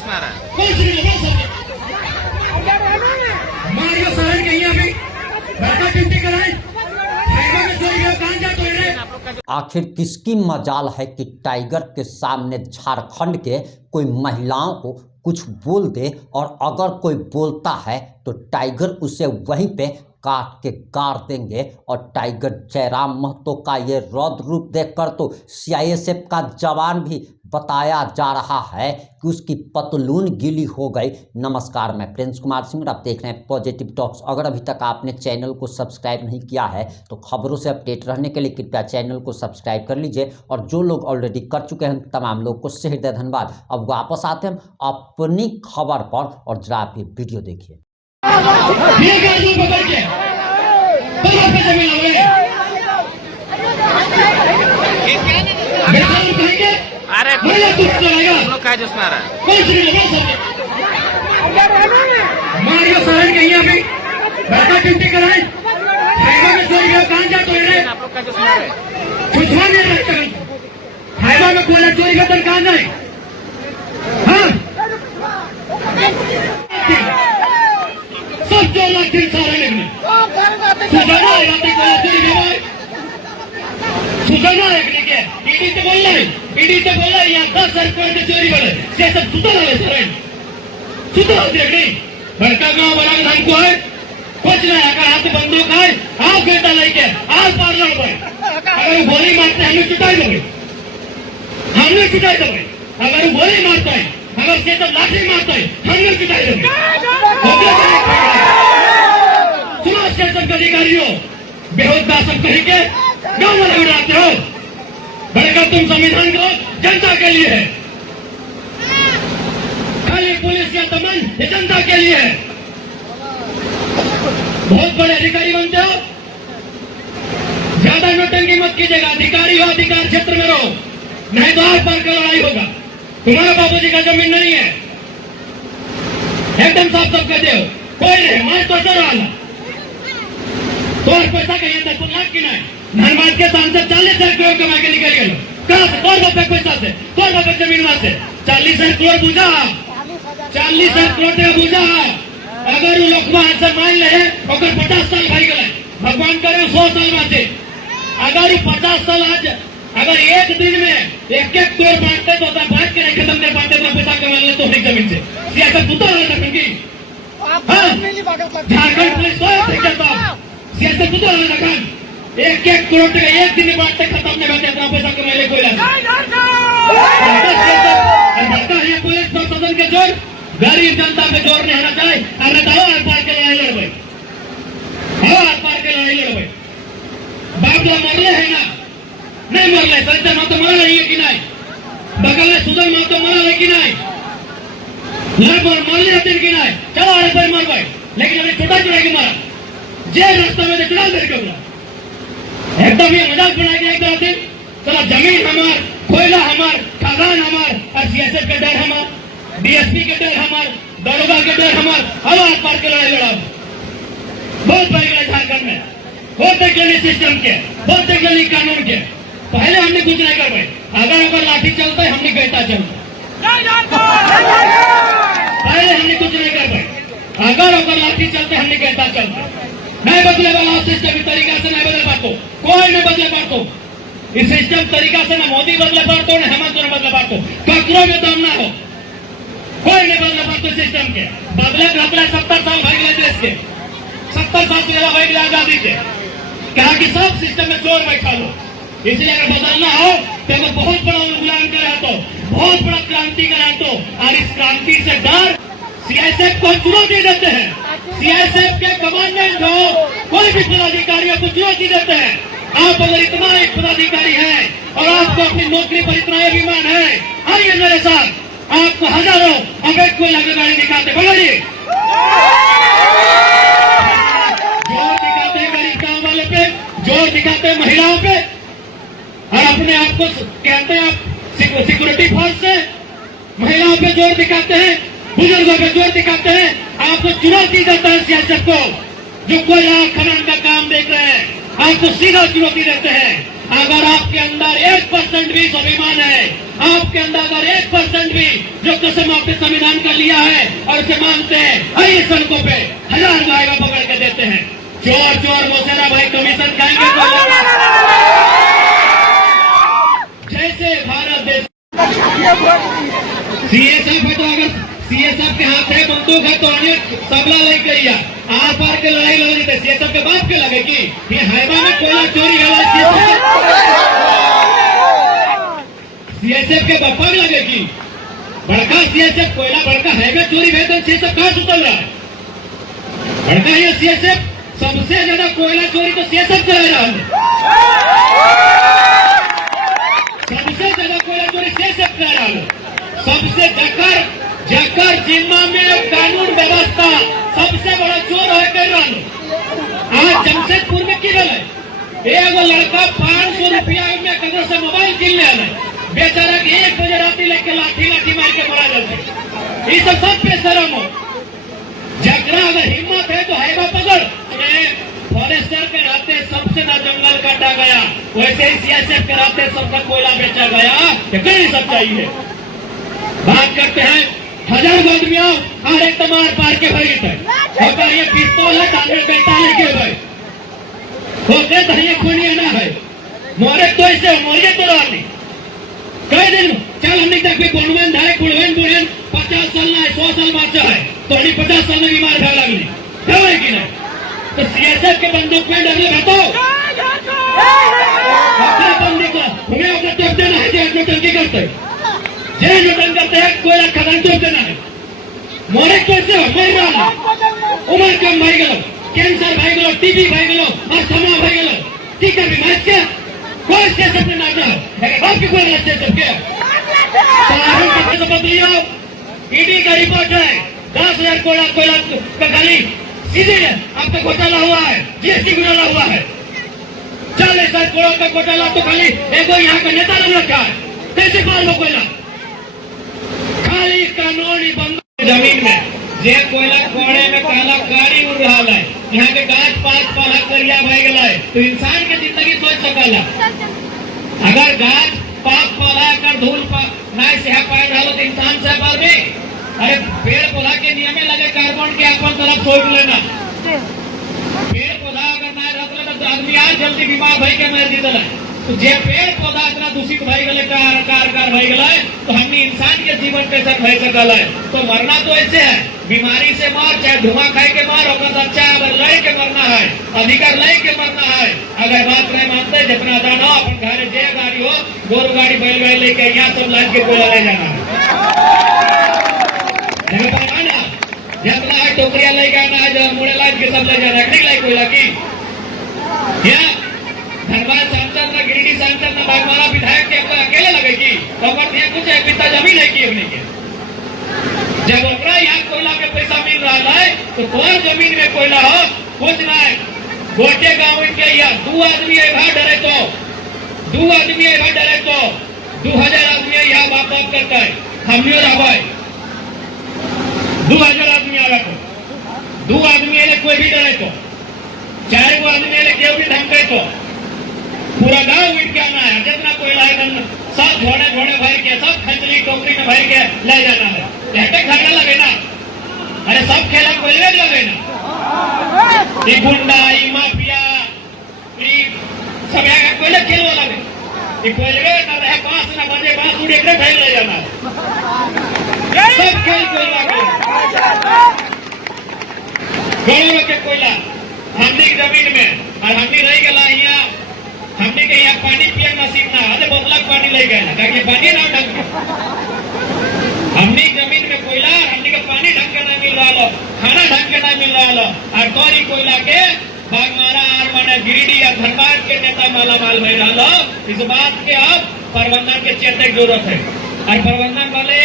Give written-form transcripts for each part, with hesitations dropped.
सुना रहा है? मारियो सहन कहीं अभी बड़का ड्यूटी कराए आखिर किसकी मजाल है कि टाइगर के सामने झारखंड के कोई महिलाओं को कुछ बोल दे और अगर कोई बोलता है तो टाइगर उसे वहीं पे काट के गाड़ देंगे। और टाइगर जयराम महतो का ये रौद्र रूप देखकर तो सीआईएसएफ का जवान भी बताया जा रहा है कि उसकी पतलून गीली हो गई। नमस्कार, मैं प्रिंस कुमार सिंह और आप देख रहे हैं पॉजिटिव टॉक्स। अगर अभी तक आपने चैनल को सब्सक्राइब नहीं किया है तो खबरों से अपडेट रहने के लिए कृपया चैनल को सब्सक्राइब कर लीजिए। और जो लोग ऑलरेडी कर चुके हैं तमाम लोग को हृदय धन्यवाद। अब वापस आते हैं अपनी खबर पर और जरा आप ये वीडियो देखिए। अरे तुम लोग क्या जो सुना रहा है? मारियो सहन कहीं अभी बड़का ड्यूटी कराए कहाँ जा तो आप लोग क्या जो सुना रहे हैं? छुछवा नहीं रहता हाईवा में कोयला चोरी का तन कहाँ जाए? हाँ सब 4 लाख दिन सारे लेने सुधारना है रात कोयला चोरी करवाए सुधारना है के ईडी तो बोल रहा है यहाँ 10,000 करोड़ की चोरी बोले से सब सुधार है सुधार देख नहीं बड़का गाँव बड़ा हमको है कुछ नहीं। अगर हाथ बंदूक है आप बेटा लेके आप पार लड़ पाए अगर वो गोली मारते हमें चुटाई दोगे अगर वो गोली मारता है अगर उसके सब लाठी मारता है हमें चुटाई दोगे। सुनो स्टेशन के अधिकारियों बेहोश दासन कहीं के गाँव में उड़ाते हो बड़का तुम संविधान को जनता के लिए है खाली पुलिस का दमन ये जनता के लिए है। बहुत बड़े अधिकारी बनते हो ज्यादा नोटंकी मत कीजिएगा। अधिकारी हो अधिकार क्षेत्र में रहो नहीं तो आर पार का लड़ाई होगा। तुम्हारा बाबूजी का जमीन नहीं है एकदम साफ साफ कहते हो कोई नहीं मार तो चल रहा तो पैसा कहिए 10 लाख की नहीं धनबाद के सांसद 40,000 करोड़ कमा के निकल गए कहाँ से कौन बापे पैसा से कौन बापे जमीन वहां से 40,000 करोड़ पूछा 40,000 करोड़ पूछा अगर वो लोग से मान ले अगर 50 साल भाई गए भगवान करे 100 साल में से अगर 50 साल आज अगर एक दिन में एक करोड़ बांटते तो बांट के नहीं खत्म कर पाते तो पैसा कमा ले तो अपनी जमीन से सियासत बुता रहा था क्योंकि झारखंड पुलिस सियासत बुता रहा था एक करोड़ एक दिन में बांटते खत्म नहीं करते तो पैसा कमा ले कोई है पुलिस प्रशासन के जोर गरीब जनता पे जोर नहीं आना चाहिए। हमने कहा आर पार के लड़ाई लड़ भाई आर पार के लड़ाई लड़ भाई बाप लोग मरले है ना नहीं मरले संजय माँ तो मरा रही है कि नहीं बगल में सुधर माँ तो मरा है कि नहीं मरले रहते कि नहीं चलो अरे पर मर भाई लेकिन हमें छोटा चुरा के मारा जेल रास्ता में चुनाव देकर बोला एकदम ये मजाक बना के एकदम दिन चला जमीन हमार कोयला हमार खदान हमार और सीएसएफ का डर हमार डीएसपी के डर हमार दरोगा के डर हमार हवा पार के लड़ाई लड़ा बहुत बड़ी लड़ाई झारखंड में बहुत जल्दी सिस्टम के बहुत जल्दी कानून के पहले हमने कुछ नहीं कर पाए अगर लाठी चलता है हमने कहता चलता पहले हमने कुछ नहीं कर पाए अगर लाठी चलते हमने कहता चलता नहीं बदले वाला सिस्टम इस तरीका से नहीं बदल पाते कोई नहीं बदले पाते इस सिस्टम तरीका से न मोदी बदले पाते न हेमंत न बदले पाते ककरों में दम ना हो कोई नहीं बदले पाते सिस्टम के बदले 70 साल भाग गए देश के 70 साल से ज्यादा भाग आजादी के कहा कि सब सिस्टम में जोर बैठा लो इसलिए अगर बदलना हो तो अगर बहुत बड़ा उद्यान करा तो बहुत बड़ा क्रांति करा तो और इस क्रांति से डर सीआईएसएफ को चुनौती देते हैं। सीआईएसएफ के कमांडेंट हो कोई भी पदाधिकारियों को चुनौती देते हैं। आप अगर इतना एक पदाधिकारी है और आपको अपनी नौकरी पर इतना अभिमान है आइए मेरे साथ आपको हजारों अवैध को लगे गाड़ी दिखाते बोलिए जोर दिखाते हैं गरीब गांव वाले पे जोर दिखाते हैं महिलाओं पे और अपने आप को कहते हैं आप सिक्योरिटी फोर्स से महिलाओं पे जोर दिखाते हैं बुजुर्गों पे जोर दिखाते हैं आपको चुनौती देता है सियासत को जो कोई खनन का काम देख रहे हैं आपको सीधा चुनौती देते हैं। अगर आपके अंदर 1% भी स्वाभिमान है आपके अंदर अगर 1% भी जो कसम आपके संविधान का लिया है और उसे मानते हैं, आइए सड़कों पे 1000 भाईगा पकड़ के देते हैं। चोर चोर मोसेरा भाई कमीशन खाएंगे जैसे भारत देश सीएसएफ है, तो अगर सीएसएफ के हाथ है बंदूक है तो अन्य सबला लेके आर पार के लड़ाई लड़ लेते, सीएसएफ के बाप के लगेगी। ये हाईवा में कोयला चोरी सीएसएफ के बापा भी लगेगी। बड़का सीएसएफ कोयला बड़का हाईवे चोरी है तो सीएसएफ कहां सुतल रहा है? बड़का ये सीएसएफ सबसे ज्यादा कोयला चोरी तो सीएसएफ कर रहा है। सबसे ज्यादा कोयला चोरी सीएसएफ कर रहा है। सबसे जकर जिम्मा में कानून व्यवस्था सबसे बड़ा चोर है कर रहा। आज जमशेदपुर में की है एगो लड़का 500 रुपया में कदर से मोबाइल किन ले आए, बेचारा के 1 बजे राती लेके लाठी मार के मारा जाते। ये सब बेशरम हो। जकरा अगर हिम्मत है तो हाईवा पकड़। फॉरेस्टर के नाते सबसे ना जंगल काटा गया, वैसे ही सीएसएफ के नाते सबका कोयला बेचा गया। कहीं सब चाहिए। बात करते हैं 1000 आदमियों और एक तमार पार के भाई अगर ये पिस्तौल है तांगे बेटा लेके भाई होते तो ये खूनिया ना है मोरे तो ऐसे मोरे तो नहीं कई दिन चल हमने तक भी कौनवन धारे कुलवन बुरन 50 साल ना 100 साल बाचा है तो अभी 50 साल में बीमार भाग लगनी है कि नहीं? तो सीएसएफ के बंदूक में डरले बताओ अपने बंदी को हमें अपने टोप देना है जो अपने टंकी करते जेल रिटर्न करते हैं कोयला खदान टोप देना है। मोरे कैसे हो मर रहा उम्र कम भाई गलो कैंसर भाई गलो टीबी भाई गलो अस्थमा भाई गलो टीका बीमार के कोई स्टेशन पे ना है आपकी कोई स्टेशन के साधारण कितने से बदलियो ईडी का रिपोर्ट है 10,000 कोयला का गाली सीधे अब तक घोटाला हुआ है, जीएसटी घोटाला हुआ है, 40,000 करोड़ का घोटाला तो खाली एक यहाँ का नेता लोग रखा है। कैसे मार लो कोयला खाली कानूनी बंद जमीन में जे कोयला कोड़े में काला कारी उड़ रहा है, यहाँ के गाछ पात पला करिया भाई गला है तो इंसान की जिंदगी सोच सकला। अगर गाछ पात पला कर धूल ना से पाए रहा तो इंसान से पार भी अरे पेड़ पौधा के नियम में लगे कार्बन के अपन तरफ सोच लेना। पेड़ पौधा अगर ना रहता तो आदमी आज जल्दी बीमार भाई के मर जीतल है। तो जे पेड़ पौधा इतना दूषित भाई गले कार भाई गला है तो हम इंसान के जीवन कैसे भाई सकल है। तो मरना तो ऐसे है बीमारी से मार चाहे धुआं खाए के मार होगा अच्छा अगर लय के मरना है अधिकार लय के मरना है। अगर बात नहीं मानते जितना दाना अपन घर जे गाड़ी हो गोरू गाड़ी बैल लेके यहाँ सब लाद के कोयला ले जाना है जितना है टोकरिया ले जाना है जो मुड़े लाद के सब ले जाना है नहीं कोयला की धनबाद सांसद ना गिरिडीह सांसद ना बागमारा विधायक के अपना अकेले लगेगी तो अगर कुछ है पिता जमीन है की अपने के जब अपना यहाँ कोयला के पैसा मिल रहा है तो कौन जमीन में कोयला हो कुछ ना है। गोटे गाँव के यहाँ 2 आदमी डरे तो 2 आदमी डरे तो 2000 आदमी यहाँ बाप बाप करता है हम 2000 आदमी आवे तो 2 आदमी कोई भी डरे तो 4 आदमी केव भी धमके तो पूरा गांव उठ के आना है जितना कोयला है सब घोड़े भर के सब खंजरी टोकरी में भर के ले जाना है। झगड़ा लगे ना अरे सब खेला कोयले लगे ना ये गुंडा ये माफिया ये सब यहाँ कोयले खेल वाला ये कोयले ना रहे पास ना बजे बांस उड़े के फैल ले जाना सब खेल कोयला गौरव के कोयला हमने जमीन में और हमने रह गया यहाँ हमने के यहाँ पानी पिए मशीन ना अरे बोतला पानी ले गए ना ताकि पानी ना ढंग हमने जमीन में कोयला हमने के पानी ढंग के ना मिल रहा खाना ढंग के ना मिल रहा और तोरी कोयला के बागमारा आर माने गिरिडीह या धनबाद के नेता माला माल भय रहा इस बात के अब प्रबंधन के चेतने की जरूरत है और प्रबंधन वाले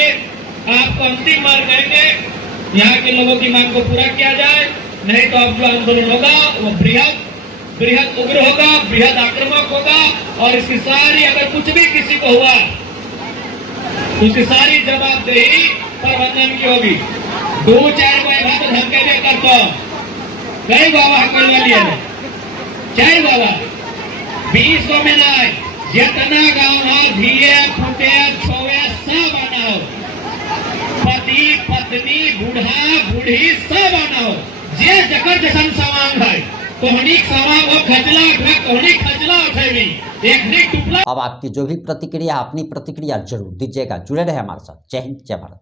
आपको अंतिम मार्ग करेंगे यहाँ के लोगों की मांग को पूरा किया जाए नहीं तो अब जो आंदोलन होगा वो बृहद उग्र होगा बृहद आक्रामक होगा और इसकी सारी अगर कुछ भी किसी को हुआ तो उसकी सारी जवाबदेही प्रबंधन की होगी। 2-4 तो धमके में करता कई बाबा हकल वाली है 4 बाबा 20 में ना जितना गाँव धीरे फूटे छोवे बूढ़ी सब आना हो जे जकर जसन सामान है कोहनी सामान वो खचला उठे कोहनी खचला उठेगी एक नहीं टुकड़ा। अब आपकी जो भी प्रतिक्रिया, अपनी प्रतिक्रिया जरूर दीजिएगा। जुड़े रहे हमारे साथ। जय हिंद, जय भारत।